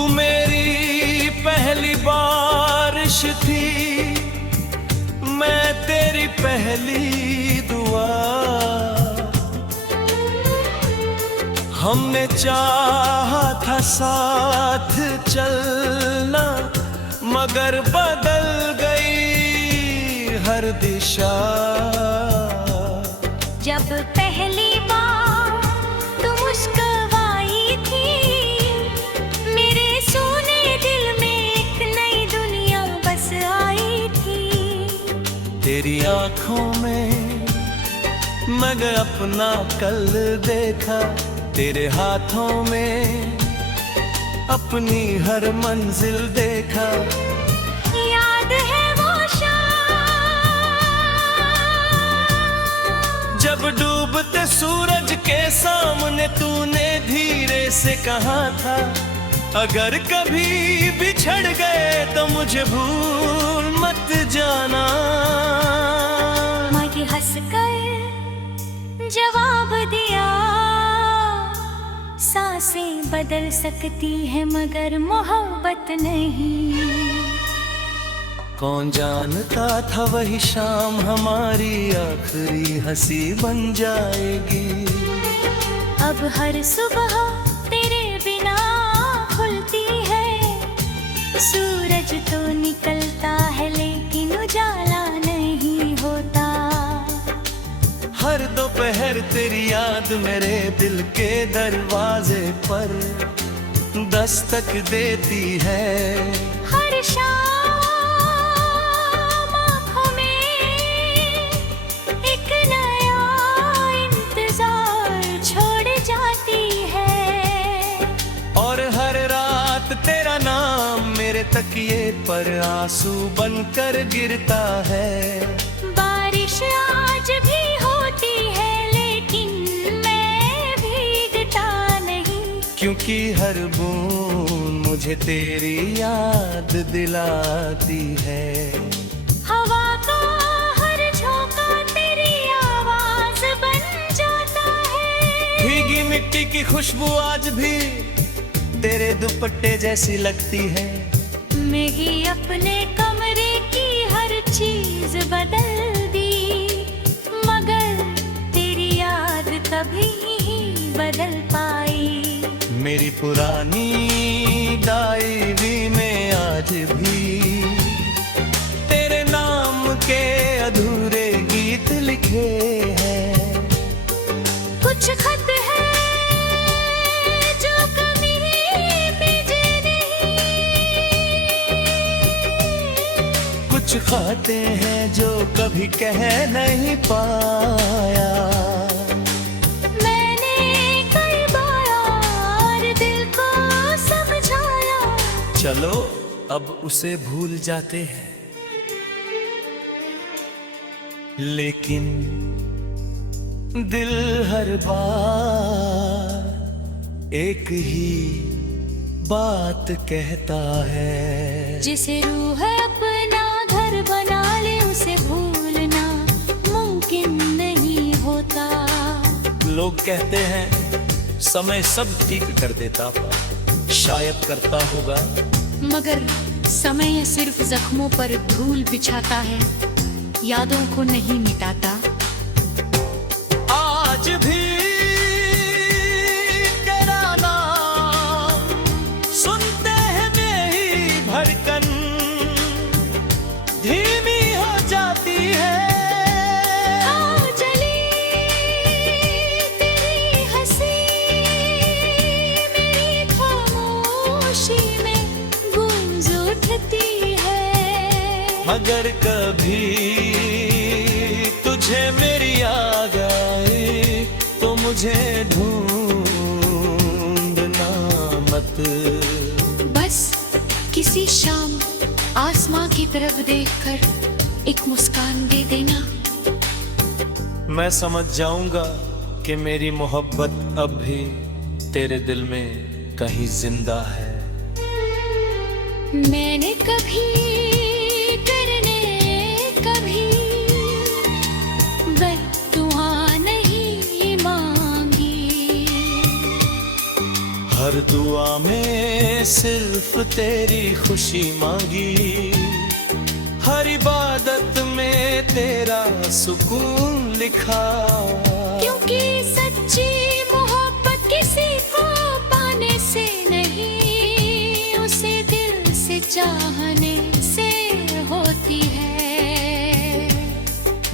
तू मेरी पहली बारिश थी, मैं तेरी पहली दुआ। हमने चाहा था साथ चलना, मगर बदल गई हर दिशा। जब पहली बार तू मुस्कुराई थी, मेरे सोने दिल में एक नई दुनिया बस आई थी। तेरी आंखों में मैं अपना कल देखा, तेरे हाथों में अपनी हर मंजिल देखा। याद है वो शाम जब डूबते सूरज के सामने तूने धीरे से कहा था, अगर कभी बिछड़ गए तो मुझे भूल मत जाना। मैं हंसकर जवाब दिया, सांसें बदल सकती है मगर मोहब्बत नहीं। कौन जानता था वही शाम हमारी आखिरी हंसी बन जाएगी। अब हर सुबह तेरे बिना खुलती है, सूरज तो निकलता है लेकिन उजाला नहीं होता। हर दोपहर तेरी याद मेरे दिल के दरवाजे पर दस्तक देती है। हर शाम आँखों में एक नया इंतजार छोड़ जाती है। और हर रात तेरा नाम मेरे तकिए पर आंसू बनकर गिरता है। बारिश आज भी होती है लेकिन मैं भीगता नहीं, क्योंकि हर बूंद मुझे तेरी याद दिलाती है। हवा का हर झोंका तेरी आवाज बन जाता है। भीगी मिट्टी की खुशबू आज भी तेरे दुपट्टे जैसी लगती है। मेरी अपने कमरे की हर चीज बदल दी, मगर तेरी याद कभी नहीं बदल पाई। मेरी पुरानी डायरी में आज भी तेरे नाम के अधूरे गीत लिखे हैं। कुछ खत है जो कभी भेजे नहीं, कुछ खाते हैं जो कभी कह नहीं पाया। मैंने कई बार दिल को समझाया। चलो अब उसे भूल जाते हैं, लेकिन दिल हर बार एक ही बात कहता है। जिसे रूह अपना घर बना ले उसे भूलना मुमकिन नहीं होता। लोग कहते हैं समय सब ठीक कर देता, शायद करता होगा, मगर समय सिर्फ जख्मों पर धूल बिछाता है, यादों को नहीं मिटाता। आज भी तेरा नाम सुनते हैं मेरी धड़कन धीमी हो जाती है। चली तेरी हंसी मेरी खामोशी में गूंज उठती है। अगर कभी तुझे मेरी याद आए तो मुझे ढूंढना मत। बस किसी शाम आसमां की तरफ देखकर एक मुस्कान दे देना। मैं समझ जाऊंगा कि मेरी मोहब्बत अब भी तेरे दिल में कहीं जिंदा है। मैंने कभी हर दुआ में सिर्फ तेरी खुशी मांगी, हर इबादत में तेरा सुकून लिखा। क्योंकि सच्ची मोहब्बत किसी को पाने से नहीं, उसे दिल से चाहने से होती है।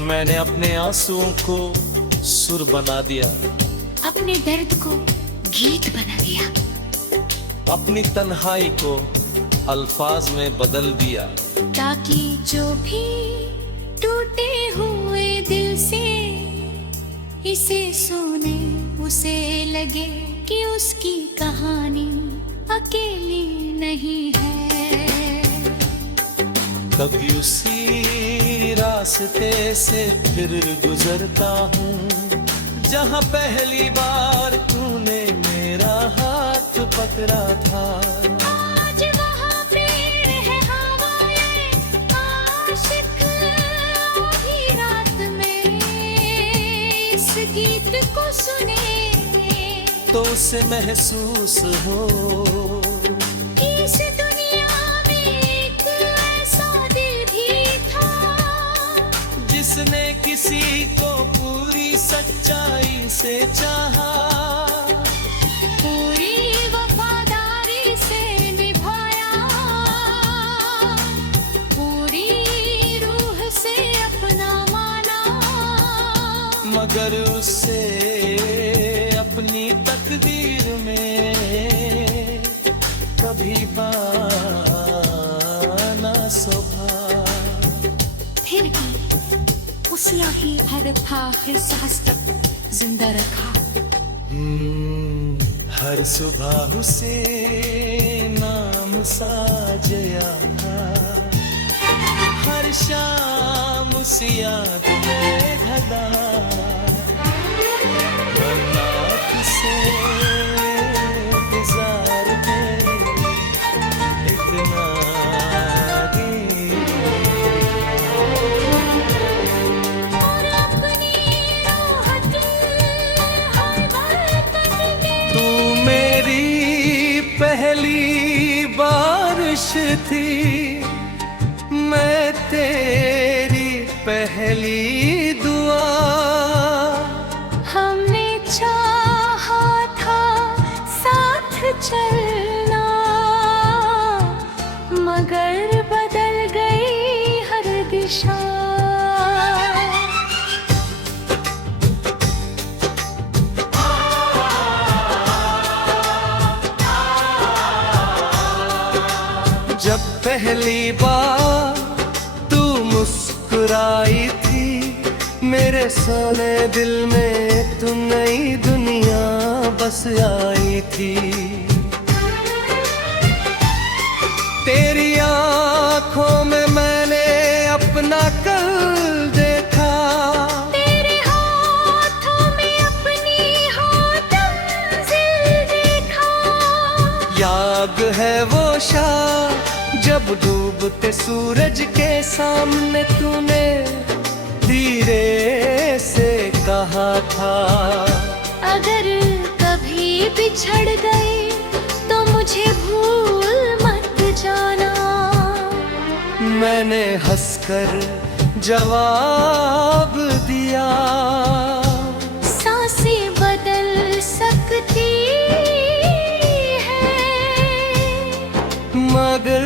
मैंने अपने आंसुओं को सुर बना दिया, अपने दर्द को गीत बना दिया, अपनी तन्हाई को अल्फाज में बदल दिया, ताकि जो भी टूटे हुए दिल से इसे सुने, उसे लगे कि उसकी कहानी अकेली नहीं है। कभी उसी रास्ते से फिर गुजरता हूँ जहाँ पहली बार तूने मेरा हाथ पकड़ा था। आज वहाँ पेड़ है, हवाएं, आशिक भी रात में इस गीत को सुने, तो उसे महसूस हो कि इस दुनिया में एक ऐसा दिल भी था, जिसने किसी को पूरी सच्चाई से चाहा, पूरी वफादारी से निभाया, पूरी रूह से अपना माना, मगर उसे अपनी तकदीर में कभी पाना सौभा। फिर भी उस याही हरफ था आखिर सांस तक जिंदा रखा। हर सुबह उसे नाम साजया था, हर शाम उस याद में ढला, बरनात से इंतजार में इतना और अपनी राहत हर बरकत में। तू मेरी पहली बारिश थी, मैं तेरी पहली दुआ। हमने चाहा था साथ चलना, मगर बदल गई हर दिशा। जब पहली बार तू मुस्कुराई थी, मेरे सोने दिल में तू नई दुनिया बस आई थी। तेरी आंखों में मैंने अपना कल देखा, तेरे हाथों में अपनी मंजिल देखा। याद है वो शाम जब डूबते सूरज के सामने तूने धीरे से कहा था, अगर कभी बिछड़ गए तो मुझे भूल मत जाना। मैंने हंसकर जवाब दिया, सांसें बदल सकती है, मगर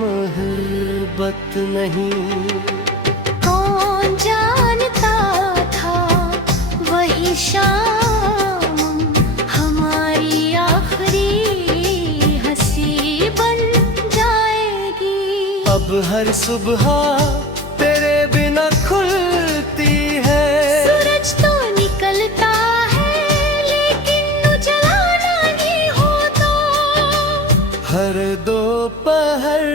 मोहब्बत नहीं। कौन जानता था वही शाम हमारी आखिरी हंसी बन जाएगी। अब हर सुबह तेरे बिना खुलती है, सूरज तो निकलता है लेकिन उजाला नहीं होता। हर दोपहर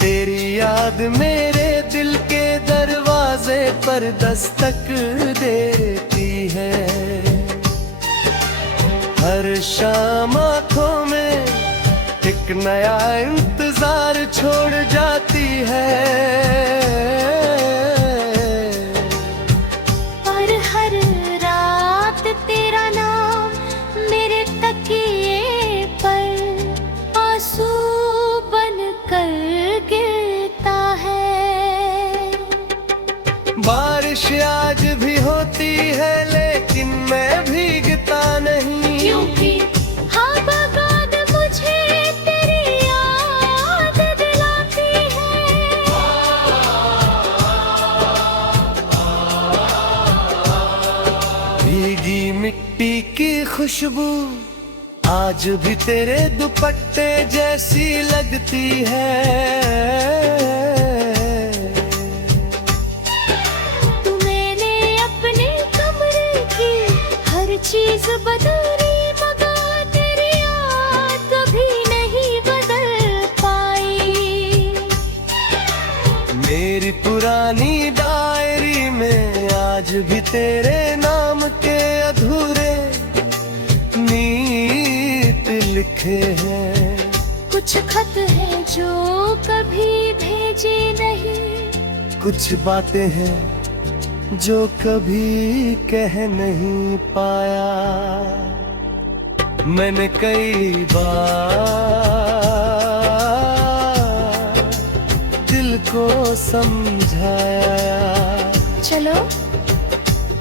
तेरी याद मेरे दिल के दरवाजे पर दस्तक देती है। हर शाम आँखों में एक नया इंतजार छोड़ जाती है, और हर रात तेरा नाम की खुशबू आज भी तेरे दुपट्टे जैसी लगती है। तू मैंने अपने कमरे की हर चीज बदली, मगर तेरी याद कभी नहीं बदल पाई। मेरी पुरानी डायरी में आज भी तेरे नाम के अधूरे नीत लिखे हैं। कुछ खत है जो कभी भेजे नहीं, कुछ बातें हैं जो कभी कह नहीं पाया। मैंने कई बार दिल को समझाया, चलो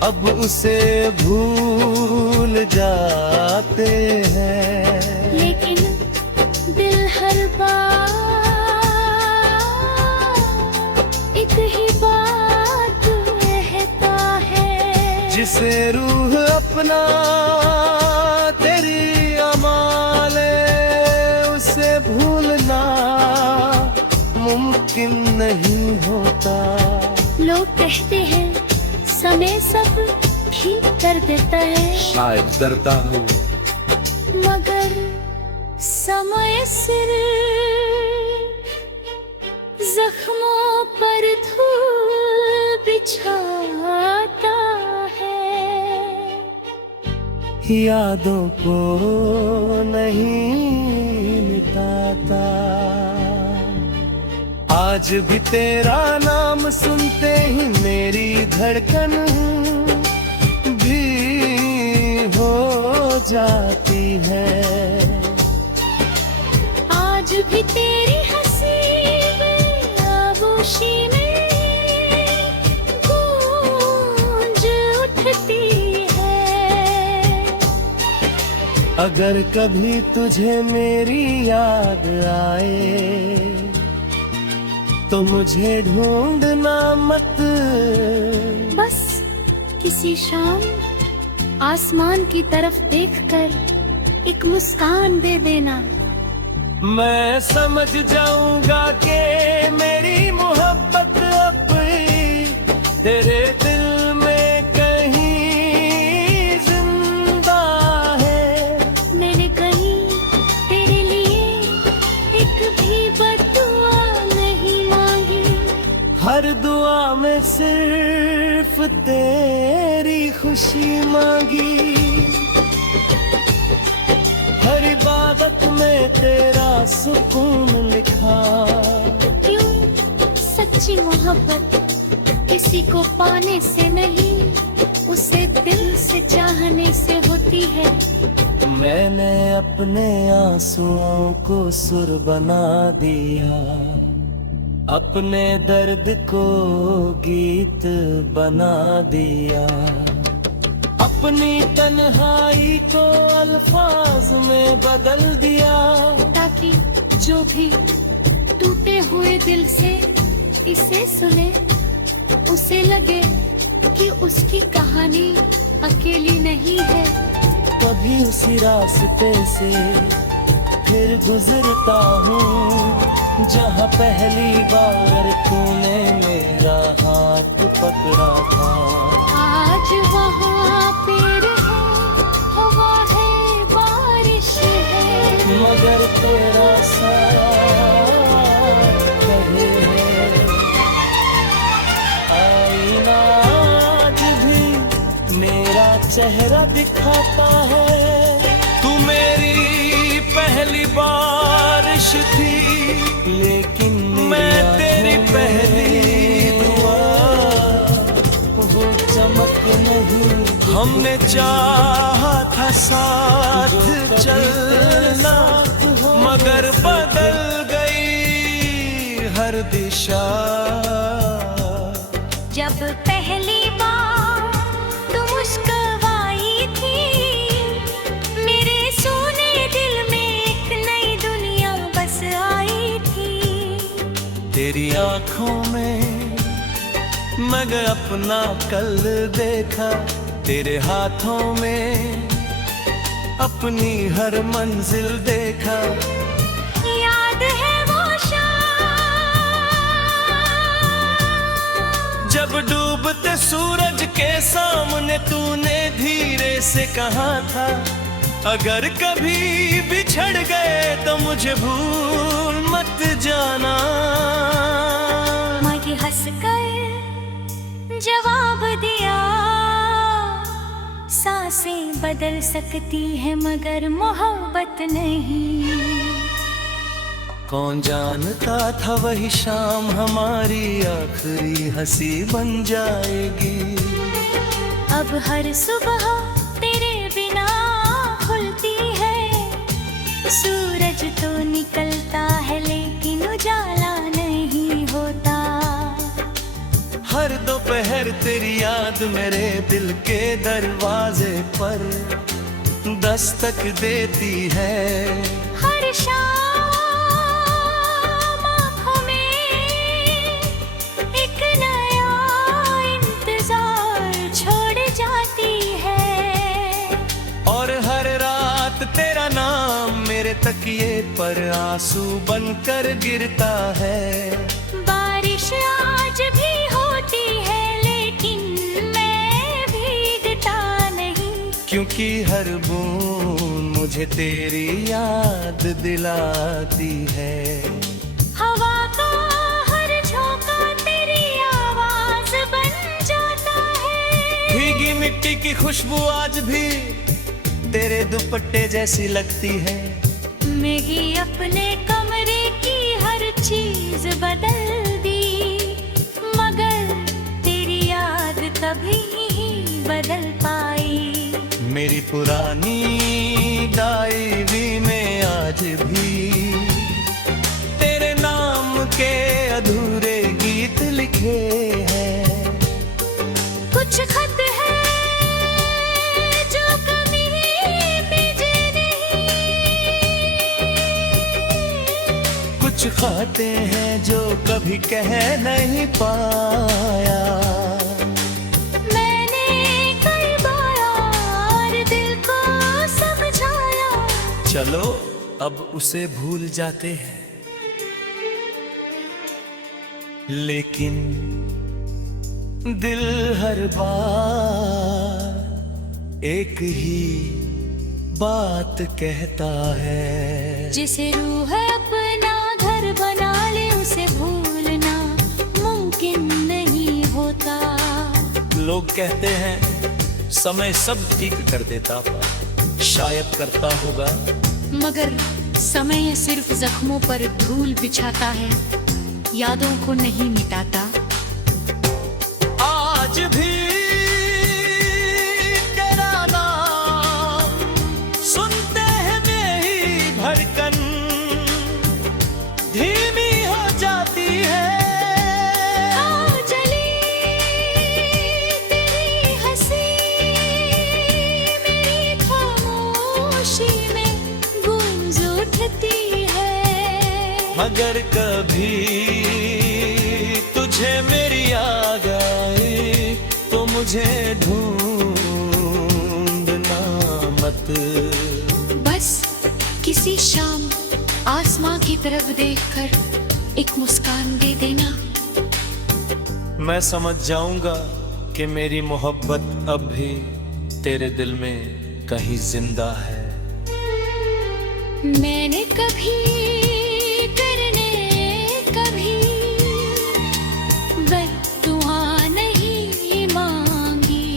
अब उसे भूल जाते हैं। लेकिन दिल हर बार एक ही बात कहता है। जिसे रूह अपना तेरी अमाले, उसे भूलना मुमकिन नहीं होता। लोग कहते हैं समय सब ठीक कर देता है, शायद डरता हूँ, मगर समय सिर्फ जख्मों पर धूल बिछाता है। यादों को नहीं मिटाता। आज भी तेरा नाम सुनते ही मेरी धड़कन भी हो जाती है। आज भी तेरी हंसी आगोशी में गूंज उठती है। अगर कभी तुझे मेरी याद आए तो मुझे ढूंढना मत। बस किसी शाम आसमान की तरफ देखकर एक मुस्कान दे देना। मैं समझ जाऊंगा कि मेरी मोहब्बत अब तेरे दिल में कहीं जिंदा है। मैंने कहीं तेरे लिए एक भी बददुआ नहीं मांगी। हर दुआ में सिर्फ तेरी खुशी मांगी। हर इबादत में तेरा सुकून लिखा। क्यों सच्ची मोहब्बत किसी को पाने से नहीं, उसे दिल से चाहने से होती है। मैंने अपने आंसुओं को सुर बना दिया, अपने दर्द को गीत बना दिया, अपनी तन्हाई को अल्फाज में बदल दिया, ताकि जो भी टूटे हुए दिल से इसे सुने उसे लगे कि उसकी कहानी अकेली नहीं है। कभी उसी रास्ते से फिर गुजरता हूँ जहाँ पहली बार तूने मेरा हाथ पकड़ा था। आज वहाँ पेड़ है, हवा है, बारिश है, मगर तेरा साया कहे है। आईना आज भी मेरा चेहरा दिखाता है। तू मेरी पहली बारिश थी, लेकिन मैं तेरी पहली दुआ। वो चमक नहीं हमने चाहा था साथ चलना, मगर बदल गई हर दिशा। जब पहली बार तू मुस्कुराई थी, मेरे सोने दिल में एक नई दुनिया बस आई थी। तेरी आंखों में मैं अपना कल देखा, तेरे हाथों में अपनी हर मंजिल देखा। याद है वो शाम जब डूबते सूरज के सामने तूने धीरे से कहा था, अगर कभी बिछड़ गए तो मुझे भूल मत जाना। मगे हंस कर जवाब दिया, सांसें बदल सकती है मगर मोहब्बत नहीं। कौन जानता था वही शाम हमारी आखिरी हंसी बन जाएगी। अब हर सुबह तेरे बिना खुलती है, सूरज तो निकलता है लेकिन उजाला नहीं होता। हर दोपहर तेरी याद मेरे दिल के दरवाजे पर दस्तक देती है। हर शाम आँखों में एक नया इंतजार छोड़ जाती है, और हर रात तेरा नाम मेरे तकिए पर आंसू बनकर गिरता है। बारिश आज भी होती है लेकिन मैं भीगता नहीं, क्योंकि हर बूंद मुझे तेरी याद दिलाती है। हवा का हर झोंका तेरी आवाज बन जाता है। भीगी मिट्टी की खुशबू आज भी तेरे दुपट्टे जैसी लगती है। मैगी अपने कमरे की हर चीज बदल दी, मगर तेरी याद कभी नहीं बदल पाई। मेरी पुरानी डायरी में आज भी तेरे नाम के अधूरे गीत लिखे हैं। कुछ खत है जो कभी भेजे नहीं, कुछ खाते हैं जो कभी कह नहीं पाया। मैंने कई बार दिल को समझाया। चलो अब उसे भूल जाते हैं, लेकिन दिल हर बार एक ही बात कहता है। जिसे रूह अपना घर बना ले उसे भूलना मुमकिन नहीं होता। लोग कहते हैं समय सब ठीक कर देता, शायद करता होगा, मगर समय सिर्फ जख्मों पर धूल बिछाता है, यादों को नहीं मिटाता। आज भी तेरा नाम सुनते हैं मेरी धड़कन धीमी हो जाती है। जली तेरी हंसी मेरी खामोशी में गूंज उठती है। मगर कभी तुझे मेरी याद आए तो मुझे ढूंढना मत। बस किसी शाम आसमां की तरफ देखकर एक मुस्कान दे देना। मैं समझ जाऊंगा कि मेरी मोहब्बत अब भी तेरे दिल में कहीं जिंदा है। मैंने कभी करने कभी बद्दुआ नहीं मांगी,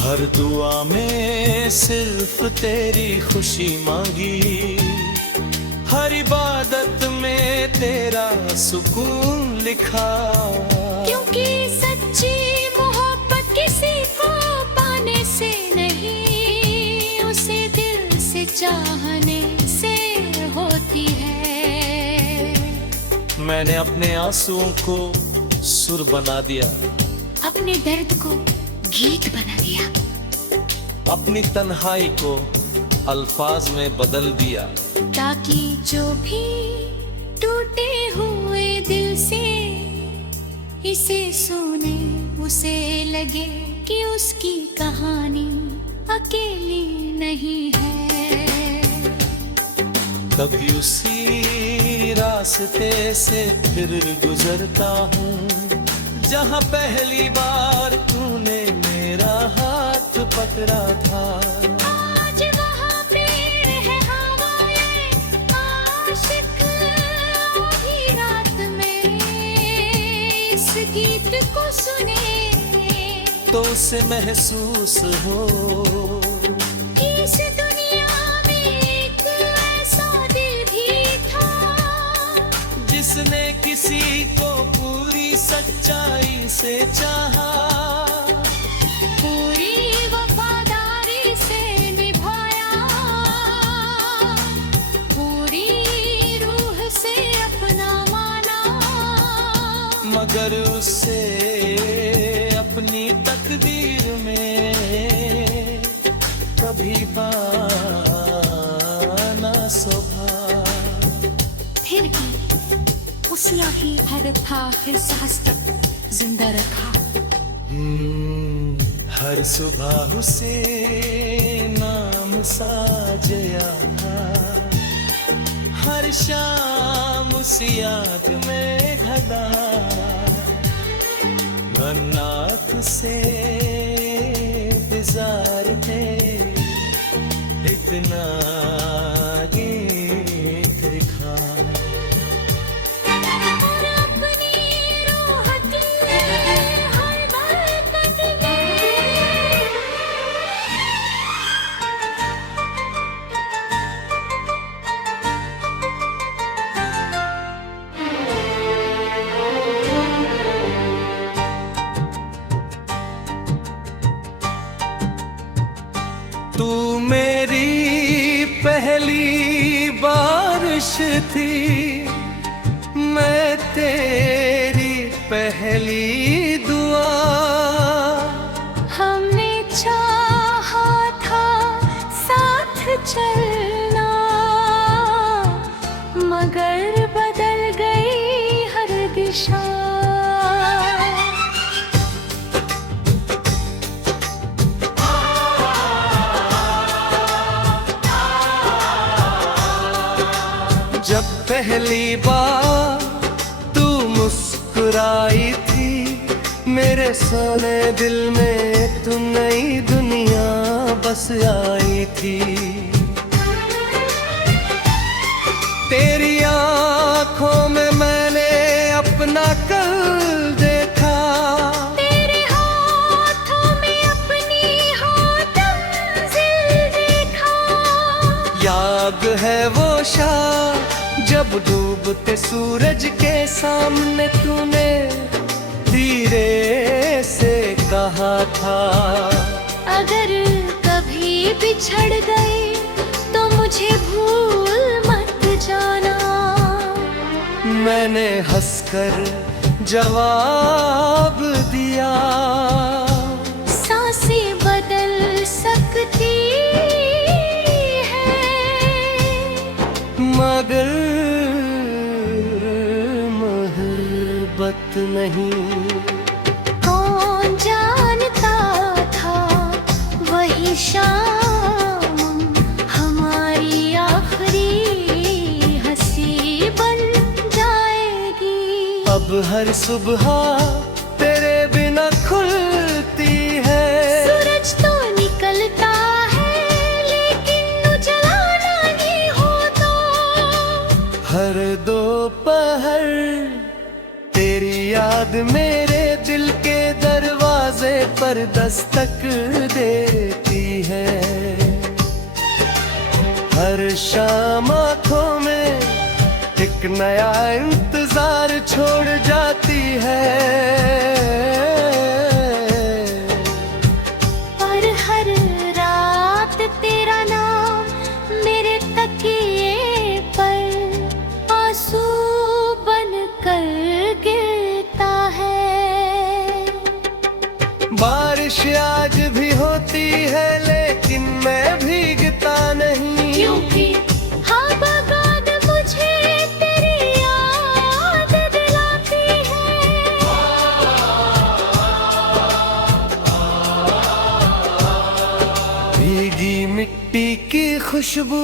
हर दुआ में सिर्फ तेरी खुशी मांगी, हर इबादत में तेरा सुकून लिखा। क्योंकि सच्ची मोहब्बत किसी को पाने से नहीं, उसे दिल से चाहने से होती है। मैंने अपने आंसुओं को सुर बना दिया, अपने दर्द को गीत बना दिया, अपनी तन्हाई को अल्फाज में बदल दिया, ताकि जो भी टूटे हुए दिल से इसे सुने उसे लगे कि उसकी कहानी अकेली नहीं है। कभी उसी रास्ते से फिर गुजरता हूँ जहाँ पहली बार तूने मेरा हाथ पकड़ा था। आज वहाँ पेड़ है हवाएं आशिक आधी रात में इस गीत को सुने तो उसे महसूस हो कि इस दुनिया में एक ऐसा दिल भी था जिसने किसी को पूरी सच्चाई से चाहा, पूरी वफादारी से निभाया, पूरी रूह से अपना माना, मगर उसे अपनी तकदीर में कभी पाना सौभा। फिर भी उसी आखिरी हैरत था, फिर सांस तक जिंदा रखा। हर सुबह उसे नाम साजया था, हर शाम उस याद में घड़ा नाथ से इंतजार थे इतना गीत लिखा। और अपनी रूह की हर धड़कन में तू मेरी पहली बारिश थी, मैं तेरी पहली दुआ। हमने चाहा था साथ चलना मगर बदल गई हर दिशा। जब पहली बार तू मुस्कुराई थी मेरे सोने दिल में, तू नई दुनिया बस आई थी। तेरी आंखों में मैंने अपना कल देखा, तेरे हाथों में अपनी मंजिल देखा। याद है वो शाम जब डूबते सूरज के सामने तूने धीरे से कहा था, अगर कभी बिछड़ गए तो मुझे भूल मत जाना। मैंने हंसकर जवाब दिया, सांसें बदल सकती है मगर मोहब्बत नहीं। कौन जानता था वही शाम हमारी आखिरी हंसी बन जाएगी। अब हर सुबह तेरे बिना खुलती है, सूरज तो निकलता है लेकिन उजाला नहीं होता। हर दोपहर तेरी याद मेरे दिल के दरवाजे पर दस्तक देती है। हर शाम आँखों में एक नया इंतजार छोड़ जाती है। और हर रात तेरा नाम मेरे तकिए पर आंसू बन कर गिरता है। बारिश आज भी होती है लेकिन मैं भीगता नहीं, क्योंकि हाँ बगाद मुझे तेरी याद भीगी मिट्टी की खुशबू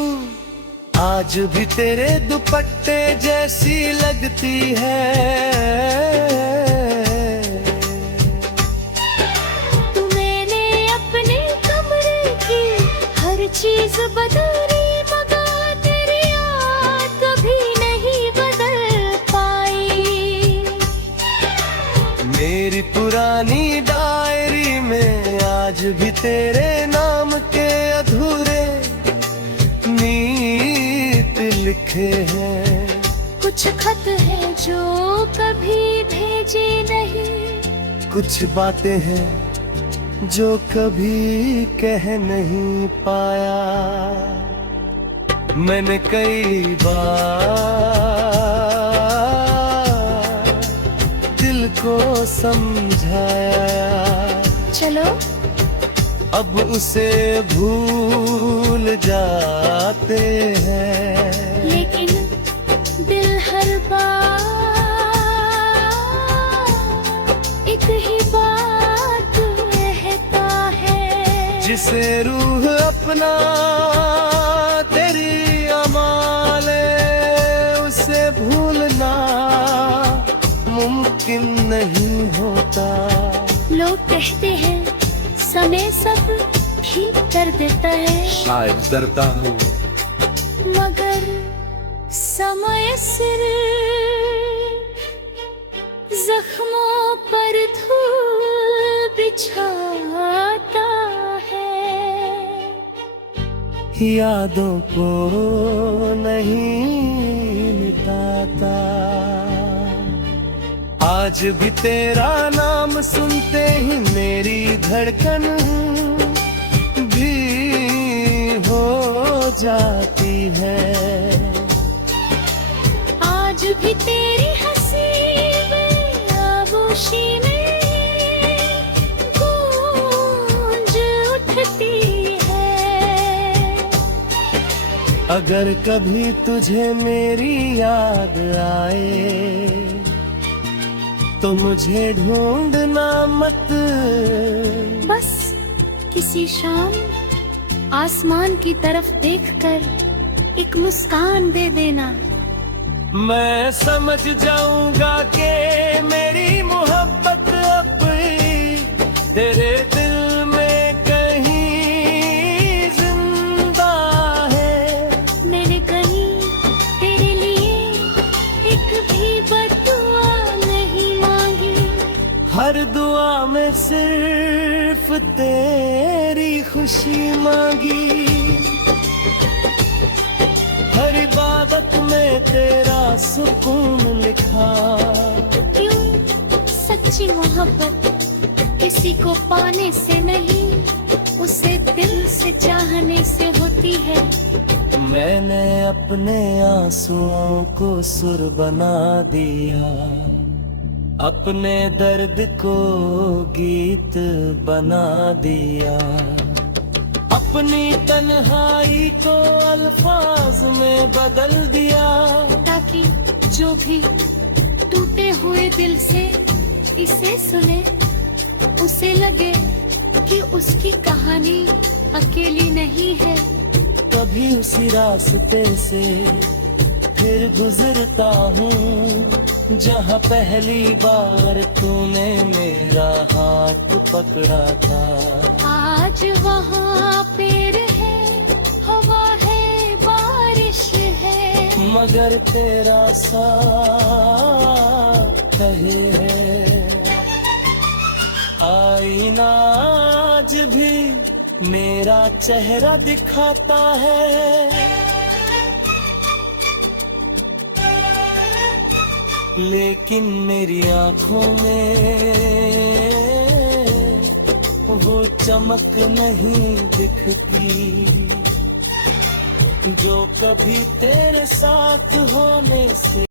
आज भी तेरे दुपट्टे जैसी लगती है। तू मैंने अपने कमरे की हर चीज बदली, मगर तेरी याद कभी नहीं बदल पाई। मेरी पुरानी डायरी में आज भी तेरे नाम के अधूरे नीत लिखे हैं। कुछ खत है जो कभी भेजे नहीं, कुछ बातें हैं जो कभी कह नहीं पाया। मैंने कई बार दिल को समझाया, चलो अब उसे भूल जाते हैं। लेकिन दिल हर बार एक ही बात कहता है, जिसे रूह अपना तेरी अमाले, उसे भूलना मुमकिन नहीं होता। लोग कहते हैं समय सब ठीक कर देता है, शायद डरता हूँ, मगर समय सिर्फ जख्मों पर धूल बिछाता है। यादों को नहीं मिटाता। आज भी तेरा नाम सुनते ही मेरी धड़कन भी हो जाती है। आज भी तेरी हंसी में आगोशी में गूंज उठती है। अगर कभी तुझे मेरी याद आए तो मुझे ढूंढना मत, बस किसी शाम आसमान की तरफ देखकर एक मुस्कान दे देना। मैं समझ जाऊंगा कि मेरी मोहब्बत अब तेरे दिल में कहीं जिंदा है। मैंने कहीं तेरे लिए एक भी बददुआ नहीं मांगी, हर दुआ में सिर्फ तेरी खुशी मांगी। हर इबादत में तेरा सुकून लिखा। क्यों सच्ची मोहब्बत किसी को पाने से नहीं, उसे दिल से चाहने से होती है। मैंने अपने आंसुओं को सुर बना दिया, अपने दर्द को गीत बना दिया, अपनी तन्हाई को अल्फाज में बदल दिया, ताकि जो भी टूटे हुए दिल से इसे सुने, उसे लगे कि उसकी कहानी अकेली नहीं है। कभी उसी रास्ते से फिर गुजरता हूँ जहाँ पहली बार तूने मेरा हाथ पकड़ा था। आज वहाँ पेड़ है, हवा है, बारिश है, मगर तेरा साथ कहे है। आईना आज भी मेरा चेहरा दिखाता है, लेकिन मेरी आंखों में वो चमक नहीं दिखती जो कभी तेरे साथ होने से